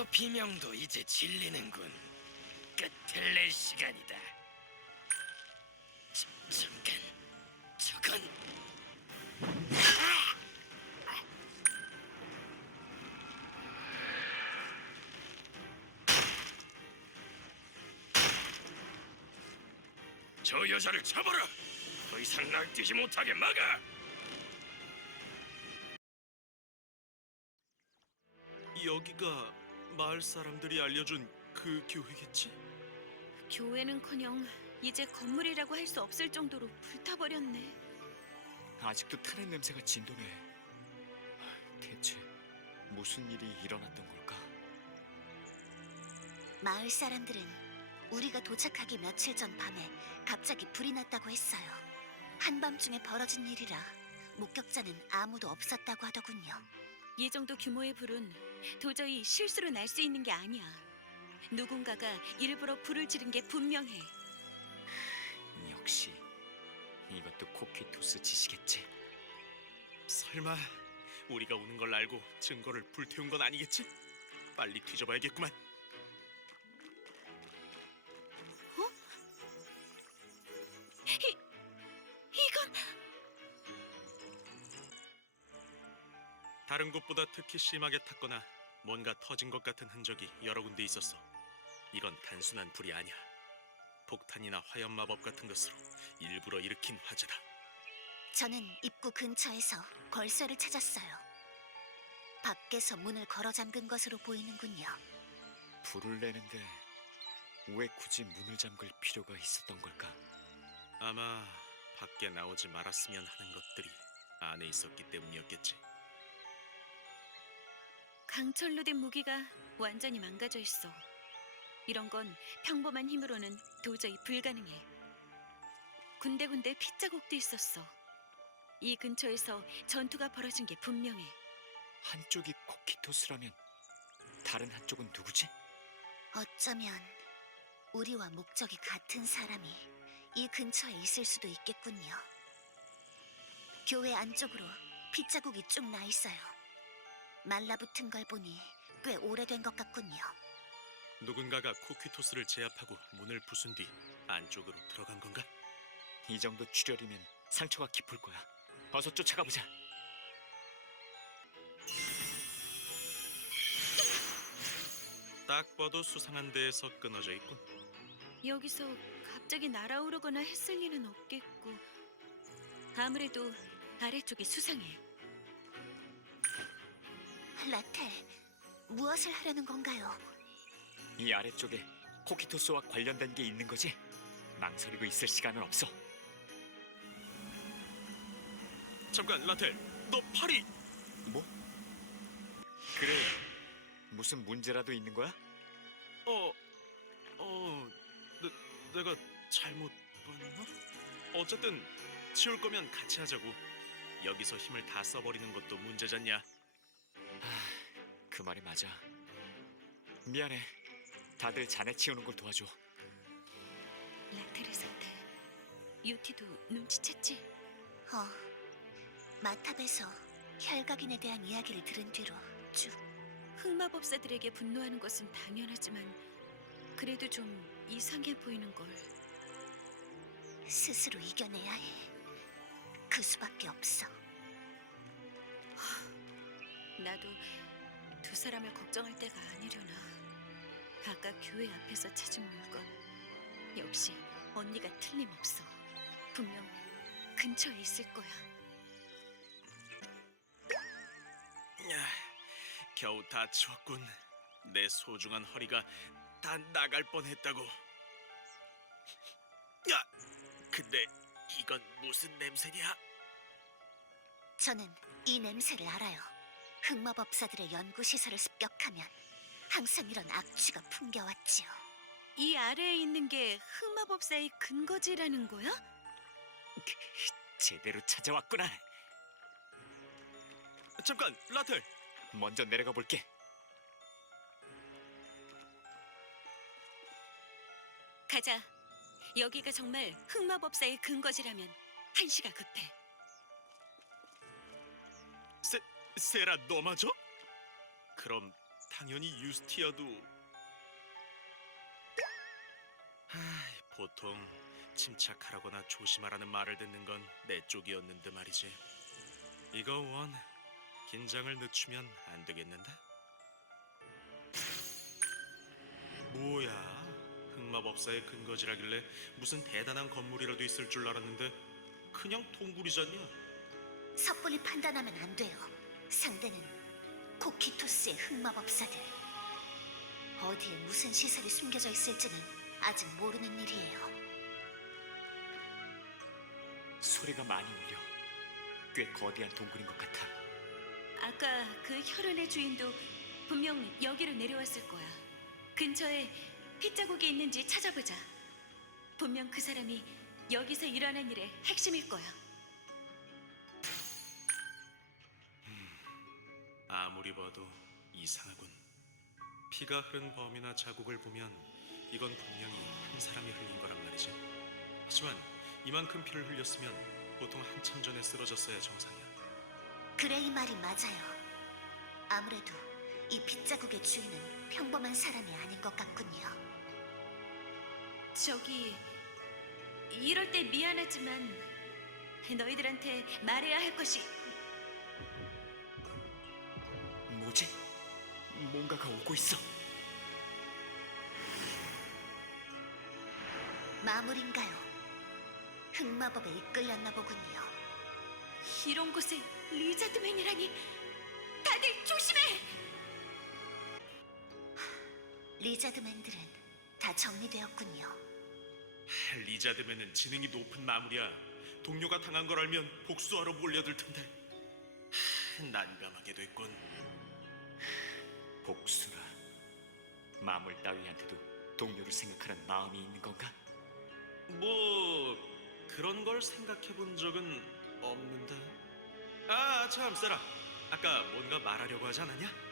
저 비명도 이제 질리는군. 끝을 낼 시간이다. 잠깐, 저건 저 여자를 잡아라. 더 이상 날뛰지 못하게 막아. 여기가 마을 사람들이 알려준 그 교회겠지? 교회는커녕 이제 건물이라고 할 수 없을 정도로 불타버렸네. 아직도 타는 냄새가 진동해. 대체 무슨 일이 일어났던 걸까? 마을 사람들은 우리가 도착하기 며칠 전 밤에 갑자기 불이 났다고 했어요. 한밤중에 벌어진 일이라 목격자는 아무도 없었다고 하더군요. 이 정도 규모의 불은 도저히 실수로 날 수 있는 게 아니야. 누군가가 일부러 불을 지른 게 분명해. 역시 이것도 코퀴토스 짓이겠지. 설마 우리가 오는 걸 알고 증거를 불태운 건 아니겠지? 빨리 뒤져봐야겠구만. 이건 다른 곳보다 특히 심하게 탔거나 뭔가 터진 것 같은 흔적이 여러 군데 있었어. 이건 단순한 불이 아니야. 폭탄이나 화염 마법 같은 것으로 일부러 일으킨 화재다. 저는 입구 근처에서 걸쇠를 찾았어요. 밖에서 문을 걸어 잠근 것으로 보이는군요. 불을 내는데 왜 굳이 문을 잠글 필요가 있었던 걸까? 아마 밖에 나오지 말았으면 하는 것들이 안에 있었기 때문이었겠지. 강철로 된 무기가 완전히 망가져 있어. 이런 건 평범한 힘으로는 도저히 불가능해. 군데군데 핏자국도 있었어. 이 근처에서 전투가 벌어진 게 분명해. 한쪽이 코퀴토스라면 다른 한쪽은 누구지? 어쩌면 우리와 목적이 같은 사람이 이 근처에 있을 수도 있겠군요. 교회 안쪽으로 핏자국이 쭉 나 있어요. 말라붙은 걸 보니 꽤 오래된 것 같군요. 누군가가 코퀴토스를 제압하고 문을 부순 뒤 안쪽으로 들어간 건가? 이 정도 출혈이면 상처가 깊을 거야. 어서 쫓아가 보자. 딱 봐도 수상한 데에서 끊어져 있군. 여기서 갑자기 날아오르거나 했을 리는 없겠고, 아무래도 아래쪽이 수상해. 라텔, 무엇을 하려는 건가요? 이 아래쪽에 코퀴토스와 관련된 게 있는 거지? 망설이고 있을 시간은 없어. 잠깐, 라텔, 너 팔이... 뭐? 그래, 무슨 문제라도 있는 거야? 내가 잘못 봤나? 어쨌든 치울 거면 같이 하자고. 여기서 힘을 다 써버리는 것도 문제잖냐? 그 말이 맞아. 미안해. 다들 자네 치우는 걸 도와줘. 라테르사테, 유티도 눈치챘지? 마탑에서 혈각인에 대한 이야기를 들은 뒤로 쭉 흑마법사들에게 분노하는 것은 당연하지만 그래도 좀 이상해 보이는 걸. 스스로 이겨내야 해. 그 수밖에 없어. 나도 두 사람을 걱정할 때가 아니려나. 아까 교회 앞에서 찾은 물건 역시 언니가 틀림없어. 분명 근처에 있을 거야. 겨우 다 치웠군. 내 소중한 허리가 다 나갈 뻔했다고. 야, 근데 이건 무슨 냄새냐? 저는 이 냄새를 알아요. 흑마법사들의 연구시설을 습격하면 항상 이런 악취가 풍겨왔지요. 이 아래에 있는 게 흑마법사의 근거지라는 거야? 제대로 찾아왔구나. 잠깐, 라텔. 먼저 내려가 볼게. 가자. 여기가 정말 흑마법사의 근거지라면 한시가 급해. 세라, 너 맞아? 그럼 당연히 유스티아도. 보통 침착하라거나 조심하라는 말을 듣는 건 내 쪽이었는데 말이지. 이거 원 긴장을 늦추면 안 되겠는데? 뭐야? 흑마법사의 근거지라길래 무슨 대단한 건물이라도 있을 줄 알았는데 그냥 동굴이잖냐? 섣불리 판단하면 안 돼요. 상대는 코키토스의 흑마법사들. 어디에 무슨 시설이 숨겨져 있을지는 아직 모르는 일이에요. 소리가 많이 울려. 꽤 거대한 동굴인 것 같아. 아까 그 혈흔의 주인도 분명 여기로 내려왔을 거야. 근처에 핏자국이 있는지 찾아보자. 분명 그 사람이 여기서 일어난 일의 핵심일 거야. 아무리 봐도 이상하군. 피가 흐른 범이나 자국을 보면 이건 분명히 한 사람이 흘린 거란 말이지. 하지만 이만큼 피를 흘렸으면 보통 한참 전에 쓰러졌어야 정상이야. 그레이 말이 맞아요. 아무래도 이 빗자국의 주인은 평범한 사람이 아닌 것 같군요. 저기 이럴 때 미안하지만 너희들한테 말해야 할 것이. 뭐지? 뭔가가 오고 있어. 마물인가요? 흑마법에 이끌렸나 보군요. 이런 곳에 리자드맨이라니. 다들 조심해. 리자드맨들은 다 정리되었군요. 리자드맨은 지능이 높은 마물이야. 동료가 당한 걸 알면 복수하러 몰려들 텐데. 난감하게 됐군. 복수라. 마물 따위한테도 동료를 생각하는 마음이 있는 건가? 뭐 그런 걸 생각해 본 적은 없는데. 아, 참, 세라. 아까 뭔가 말하려고 하지 않았냐?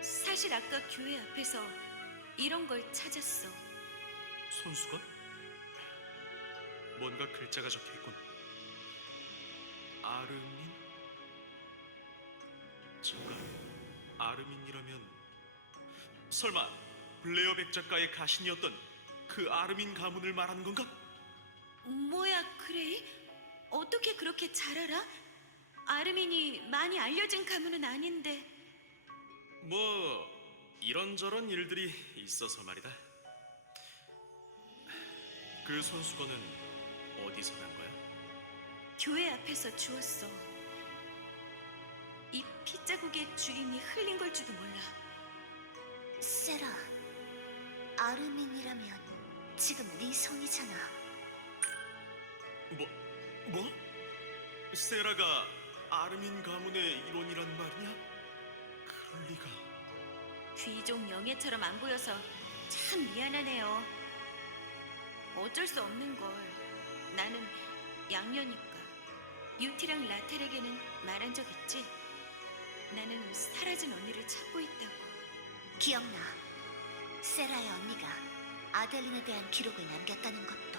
사실 아까 교회 앞에서 이런 걸 찾았어. 손수건? 뭔가 글자가 적혀 있군. 아르민? 잠깐, 아르민이라면 설마 블레어 백 작가의 가신이었던 그 아르민 가문을 말하는 건가? 뭐야, 그레이? 어떻게 그렇게 잘 알아? 아르민이 많이 알려진 가문은 아닌데. 뭐 이런저런 일들이 있어서 말이다. 그 손수건은 어디서 난 거야? 교회 앞에서 주웠어. 이 핏자국의 주인이 흘린 걸지도 몰라. 세라, 아르민이라면 지금 네 성이잖아. 뭐? 세라가 아르민 가문의 일원이란 말이냐? 그럴 리가. 귀족 영예처럼 안 보여서 참 미안하네요. 어쩔 수 없는 걸. 나는 양녀니까. 유티랑 라텔에게는 말한 적 있지? 나는 사라진 언니를 찾고 있다고. 기억나. 세라의 언니가 아델린에 대한 기록을 남겼다는 것도.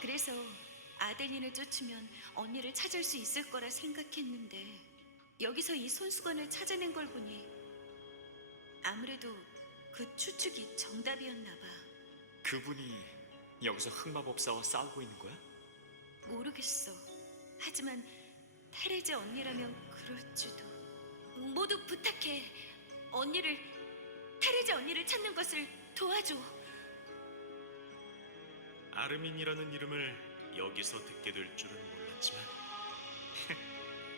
그래서 아델린을 쫓으면 언니를 찾을 수 있을 거라 생각했는데 여기서 이 손수건을 찾아낸 걸 보니 아무래도 그 추측이 정답이었나 봐. 그분이 여기서 흑마법사와 싸우고 있는 거야? 모르겠어. 하지만 테레제 언니라면 그럴지도. 모두 부탁해. 테레제 언니를 찾는 것을 도와줘. 아르민이라는 이름을 여기서 듣게 될 줄은 몰랐지만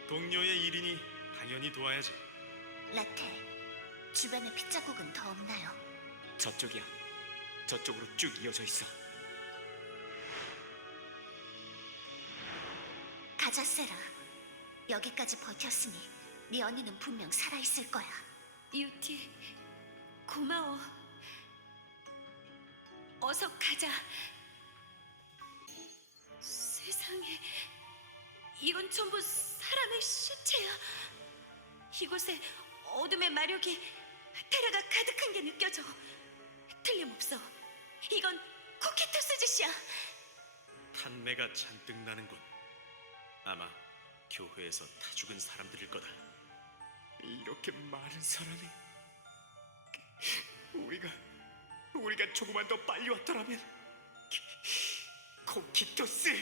동료의 일이니 당연히 도와야지. 라텔, 주변에 핏자국은 더 없나요? 저쪽이야. 저쪽으로 쭉 이어져 있어. 가자, 세라. 여기까지 버텼으니 네 언니는 분명 살아있을 거야. 유티, 고마워. 어서 가자. 세상에, 이건 전부 사람의 시체야. 이곳에 어둠의 마력이, 테라가 가득한 게 느껴져. 틀림없어. 이건 코키토스 짓이야. 탄내가 잔뜩 나는군. 아마 교회에서 타 죽은 사람들일 거다. 이렇게 많은 사람이 우리가 조금만 더 빨리 왔더라면 코키토스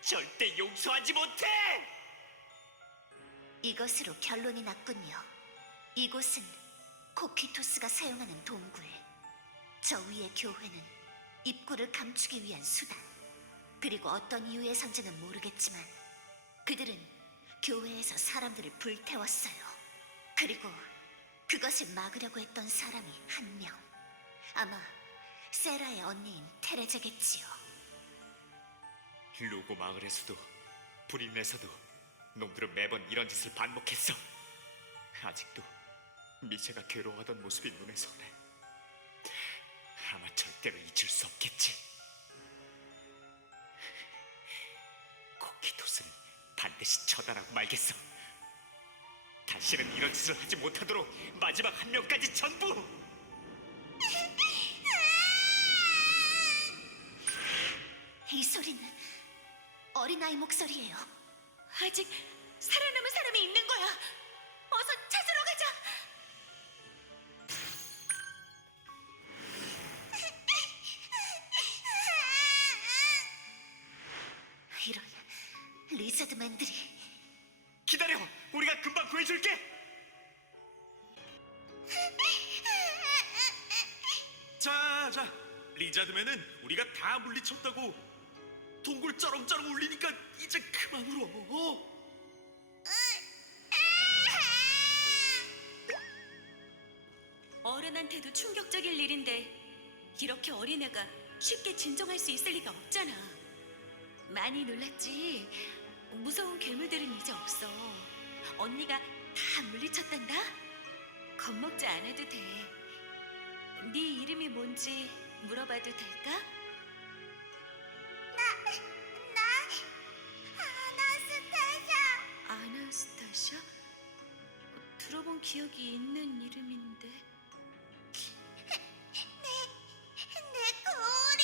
절대 용서하지 못해! 이것으로 결론이 났군요. 이곳은 코키토스가 사용하는 동굴. 저 위의 교회는 입구를 감추기 위한 수단. 그리고 어떤 이유에선지는 모르겠지만 그들은 교회에서 사람들을 불태웠어요. 그리고 그것을 막으려고 했던 사람이 한 명. 아마 세라의 언니인 테레제겠지요. 루고 마을에서도 브린에서도 놈들은 매번 이런 짓을 반복했어. 아직도 미체가 괴로워하던 모습이 눈에 선해. 아마 절대로 잊을 수 없겠지. 코키토스는 반드시 처단하고 말겠어. 다시는 이런 짓을 하지 못하도록 마지막 한 명까지 전부! 이 소리는 어린아이 목소리예요. 아직 살아남은 사람이 있는 거야. 어서 찾으러 가자. 이런 리자드맨들이. 기다려! 우리가 금방 구해줄게! 자, 리자드맨은 우리가 다 물리쳤다고. 동굴 쩌렁쩌렁 울리니까 이제 그만 울어. 어른한테도 충격적일 일인데 이렇게 어린애가 쉽게 진정할 수 있을 리가 없잖아. 많이 놀랐지? 무서운 괴물들은 이제 없어. 언니가 다 물리쳤단다? 겁먹지 않아도 돼. 네 이름이 뭔지 물어봐도 될까? 아나스타샤? 들어본 기억이 있는 이름인데. 내 거울이.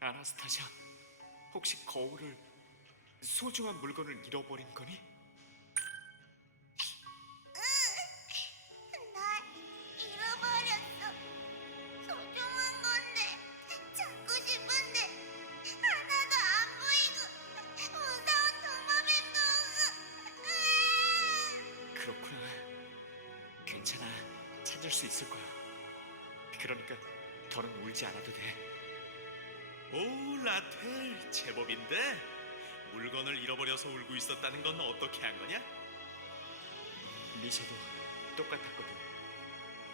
아나스타샤, 혹시 거울을 소중한 물건을 잃어버린 거니? 날 잃어버렸어. 소중한 건데, 찾고 싶은데 하나도 안 보이고 무서운 도마뱀도 오고. 그렇구나. 괜찮아. 찾을 수 있을 거야. 그러니까 더는 울지 않아도 돼. 오, 라텔 제법인데. 물건을 잃어버려서 울고 있었다는 건 어떻게 한 거냐? 미샤도 똑같았거든.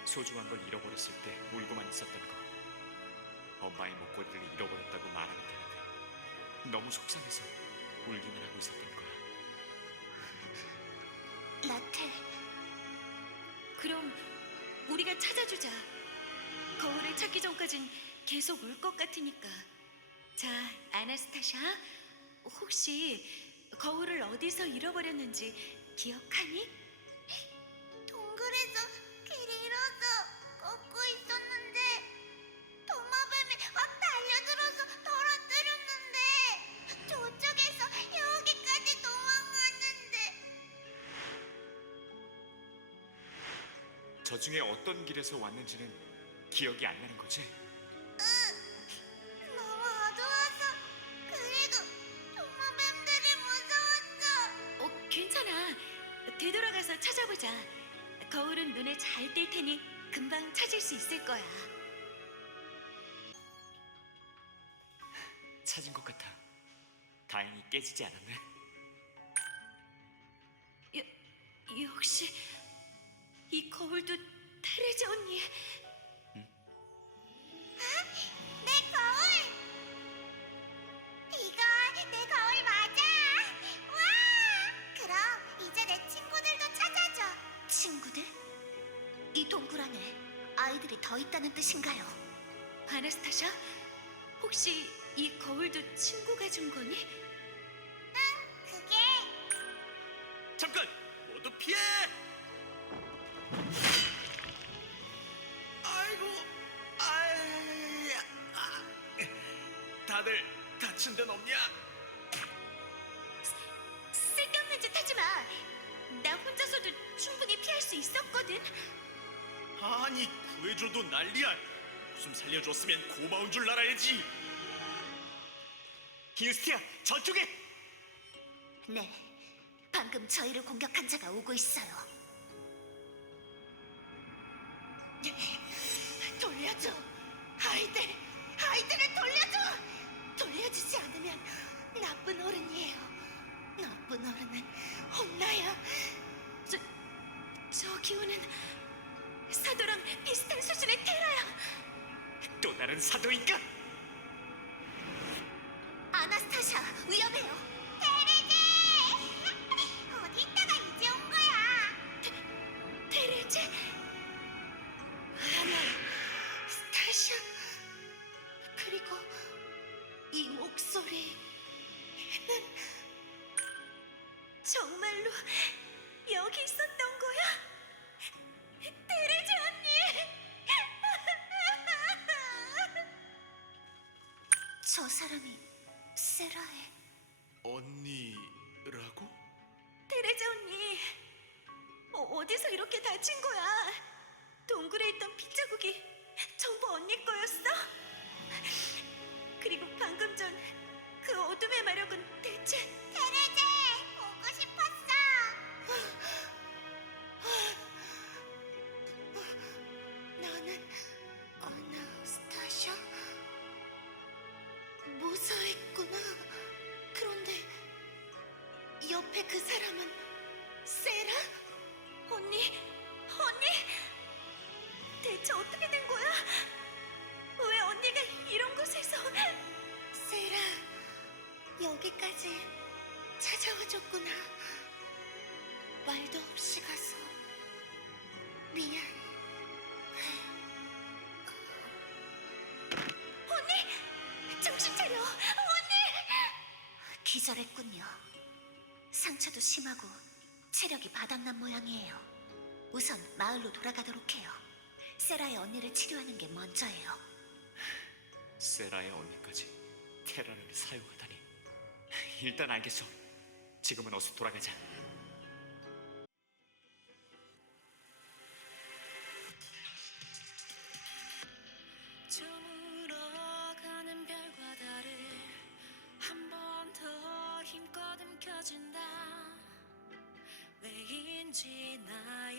소중한 걸 잃어버렸을 때 울고만 있었던 거. 엄마의 목걸이를 잃어버렸다고 말하면 되는데 너무 속상해서 울기만 하고 있었던 거야. 라텔, 그럼 우리가 찾아주자. 거울을 찾기 전까진 계속 울 것 같으니까. 자, 아나스타샤, 혹시 거울을 어디서 잃어버렸는지 기억하니? 동굴에서 길 잃어서 걷고 있었는데 도마뱀이 확 달려들어서 떨어뜨렸는데 저쪽에서 여기까지 도망갔는데. 저 중에 어떤 길에서 왔는지는 기억이 안 나는 거지? 너무 어두워서. 그리고 도마뱀들이 무서웠어. 괜찮아. 되돌아가서 찾아보자. 거울은 눈에 잘 띌 테니 금방 찾을 수 있을 거야. 찾은 것 같아. 다행히 깨지지 않았네. 역시 이 거울도 테레제 언니. 내 거울! 이거 내 거울 맞아! 와! 그럼 이제 내 친구들도 찾아줘. 친구들? 이 동굴 안에 아이들이 더 있다는 뜻인가요? 아나스타샤, 혹시 이 거울도 친구가 준 거니? 그게 잠깐! 모두 피해! 아이고, 다들 다친 데는 없냐? 하지 마. 나 혼자서도 충분히 피할 수 있었거든. 아니 구해줘도 난리야. 목숨 살려줬으면 고마운 줄 알아야지. 히우스티아, 저쪽에! 네, 방금 저희를 공격한 자가 오고 있어요. 돌려줘, 아이들을 돌려줘. 돌려주지 않으면 나쁜 어른이에요. 나쁜 어른은 혼나야. 저 기운은 사도랑 비슷한 수준의 테라야. 또 다른 사도인가? 아나스타샤, 위험해요. 테레제! 어디 있다가 이제 온 거야? 테레제? 아나스타샤. 그리고 이 목소리는 정말로 여기 있었던 거야? 테레제 언니! 저 사람이 세라의 언니라고? 테레자 언니, 어디서 이렇게 다친 거야? 동굴에 있던 핏자국이 전부 언니 거였어? 그리고 방금 전 그 어둠의 마력은 대체? 테레제! 보고 싶었어! 너는 아나스타샤? 무사했구나. 그런데 옆에 그 사람은 세라? 언니? 대체 어떻게 된 거야? 왜 언니가 이런 곳에서? 세라, 여기까지 찾아와줬구나. 말도 없이 가서 미안. 정신 차려! 언니! 기절했군요. 상처도 심하고 체력이 바닥난 모양이에요. 우선 마을로 돌아가도록 해요. 세라의 언니를 치료하는 게 먼저예요. 세라의 언니까지 테라를 사용하다니. 일단 알겠어. 지금은 어서 돌아가자. 저물어가는 별과 달을 한 번 더 힘껏 움켜쥔다. 왜인지 나